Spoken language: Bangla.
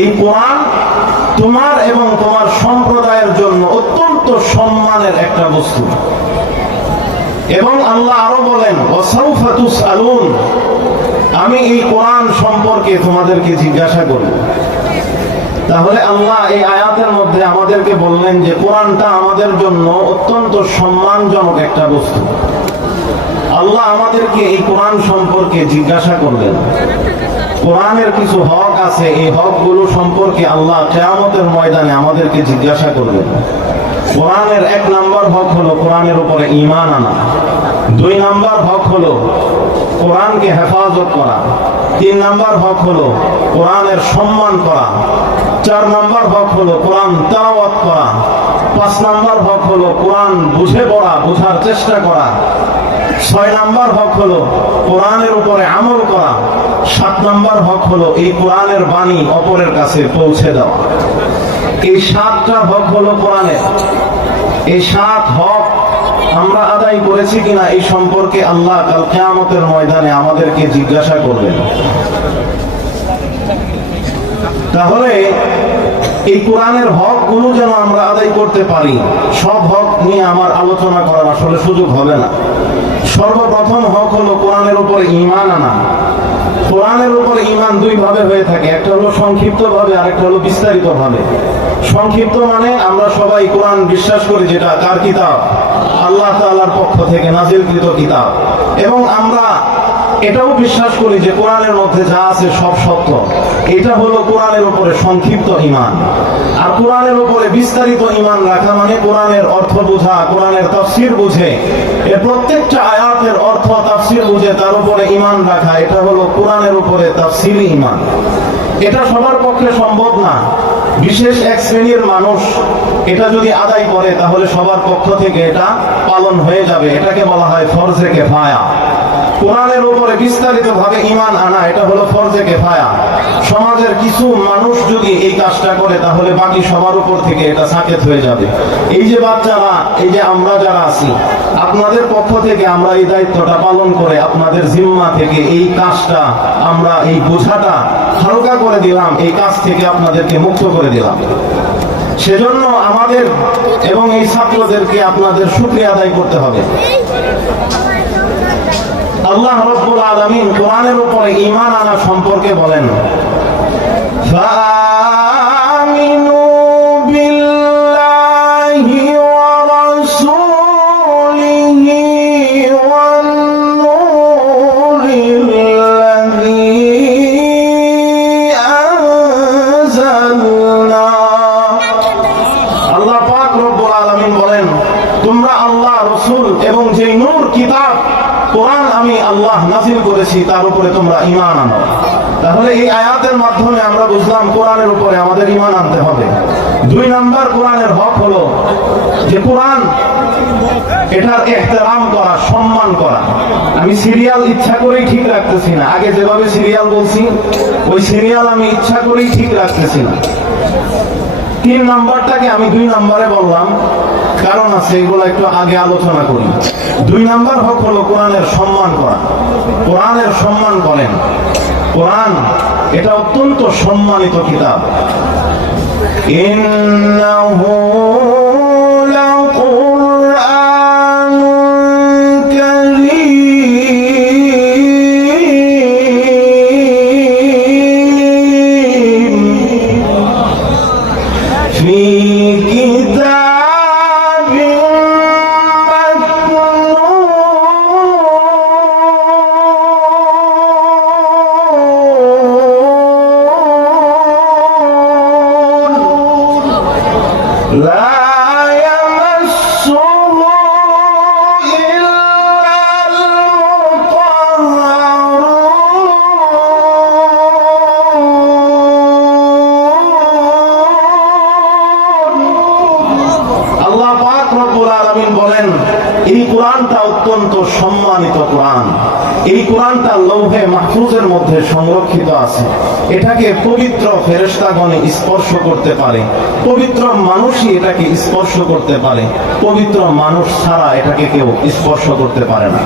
এই কোরআন তোমার এবং তোমার সম্প্রদায়ের জন্য অত্যন্ত সম্মানের একটা বস্তু। এবং আল্লাহ আরো বলেন, ওয়াসাউফা তুসআলুন, আমি এই কোরআন সম্পর্কে তোমাদেরকে জিজ্ঞাসা করব। তাহলে আল্লাহ এই আয়াতের মধ্যে আমাদেরকে বললেন যে কোরআনটা আমাদের জন্য অত্যন্ত সম্মানজনক একটা বস্তু। আল্লাহ আমাদেরকে এই কোরআন সম্পর্কে জিজ্ঞাসা করবেন। কোরআনের কিছু হক আছে, এই হকগুলো সম্পর্কে আল্লাহ কিয়ামতের ময়দানে আমাদেরকে জিজ্ঞাসা করবেন। কোরআনের 1 নম্বর হক হলো কোরআনের উপরে ঈমান আনা। 2 নম্বর হক হলো কোরআনকে হেফাজত করা। 3 নম্বর হক হলো কোরআনের সম্মান করা। 4 নম্বর হক হলো কোরআন তেলাওয়াত করা। 5 নম্বর হক হলো কোরআন বুঝে পড়া, বোঝার চেষ্টা করা। 6 নম্বর হক হলো কোরআনের উপরে আমল করা। 7 নম্বর হক হলো এই কোরআনের বাণী অপরের কাছে পৌঁছে দেওয়া। এই 7টা হক হলো কোরআনের। এই 7 হক আমরা আদায় করেছি কিনা এই সম্পর্কে আল্লাহ কাল কিয়ামতের ময়দানে আমাদেরকে জিজ্ঞাসা করবেন। তাহলে এই কোরআনের হকগুলো যেন আমরা আদায় করতে পারি, সব হক নিয়ে আমার আলোচনা করার আসলে সুযোগ হবে না। সর্বপ্রথম হক হলো কোরআনের উপরে ঈমান আনা। কোরআনের উপরে ঈমান 2 ভাবে হয়ে থাকে, একটা হলো সংক্ষিপ্ত ভাবে, আরেকটা হলো বিস্তারিত ভাবে। সংক্ষিপ্ত মানে আমরা সবাই কোরআন বিশ্বাস করি, যেটা কার কিতাব? আল্লাহ তাআলার পক্ষ থেকে নাজিলকৃত কিতাব। এবং আমরা এটাও বিশ্বাস করি যে কোরআনের মধ্যে যা আছে সব সত্য। এটা হলো কোরআনের উপরে সংক্ষিপ্ত ঈমান। আর কোরআনের উপরে বিস্তারিত ঈমান রাখা মানে কোরআনের অর্থ বোঝা, কোরআনের তাফসীর বুঝে, এর প্রত্যেকটা আয়াতের অর্থ তাফসীর বুঝে তার উপরে ঈমান রাখা, এটা হলো কোরআনের উপরে তাফসীরি ঈমান। এটা সবার পক্ষে সম্ভব না। বিশেষ এক শ্রেণীর মানুষ এটা যদি আদায় করে তাহলে সবার পক্ষ থেকে এটা পালন হয়ে যাবে। এটাকে বলা হয় ফরজে কিফায়া। কোরআনের উপরে বিস্তারিত ভাবে ঈমান আনা, এটা হলো ফরজে কিফায়া। সমাজের কিছু মানুষ যদি এই কাজটা করে তাহলে বাকি সবার উপর থেকে এটা সাকেত হয়ে যাবে। এই যে বাচ্চারা, এই যে আমরা যারা আছি, আপনাদের পক্ষ থেকে আমরা এই দায়িত্বটা পালন করে আপনাদের জিম্মা থেকে এই কাজটা, আমরা এই বোঝাটা হালকা করে দিলাম, এই কাজ থেকে আপনাদেরকে মুক্ত করে দিলাম। সেজন্য আমাদের এবং এই ছাত্রদেরকে আপনাদের শুকরিয়া আদায় করতে হবে। আল্লাহ রাব্বুল আলামিন কোরআনের উপরে ঈমান আনা সম্পর্কে বলেন, ফাআমিনু বিল্লাহি ওয়া রাসূলিহি ওয়ান নূরিল্লাযী আনজালনা। আল্লাহ পাক রব্বুল আলামিন বলেন, তোমরা আল্লাহ, রাসূল এবং যে নূর কিতাব কোরআন আমি আল্লাহ নাযিল করেছি তার উপরে তোমরা ঈমান আনো। তাহলে এই আয়াতের মাধ্যমে আমরা বুঝলাম কোরআনের উপরে আমাদের ঈমান আনতে হবে। 2 নম্বর কোরআনের হক হলো যে কোরআন এটার ইহতিরাম করা, সম্মান করা। আমি সিরিয়াল ইচ্ছা করেই ঠিক রাখতেছি না, আগে যেভাবে সিরিয়াল বলছি ওই সিরিয়াল আমি ইচ্ছা করেই ঠিক রাখতেছি না। 3 নম্বরটাকে আমি 2 নম্বরে বললাম, কারণ আছে, এগুলো একটু আগে আলোচনা করি। 2 নম্বর হক হলো কোরআনের সম্মান করা। কোরআনের সম্মান করেন। কোরআন এটা অত্যন্ত সম্মানিত কিতাব। ইন্নাহু লাকুরআনুন কারীম ফি لا يمسه إلا المطهرون। আল্লাহ পাক রব্বুল আলামিন বলেন, এই কোরআনটা অত্যন্ত সম্মানিত কোরআন। এই কোরআনটা লৌহে মাহফুজের মধ্যে সংরক্ষিত আছে। এটাকে পবিত্র ফেরেশতাগণ স্পর্শ করতে পারে, পবিত্র মানুষই এটাকে স্পর্শ করতে পারে, পবিত্র মানুষ ছাড়া এটাকে কেউ স্পর্শ করতে পারে না।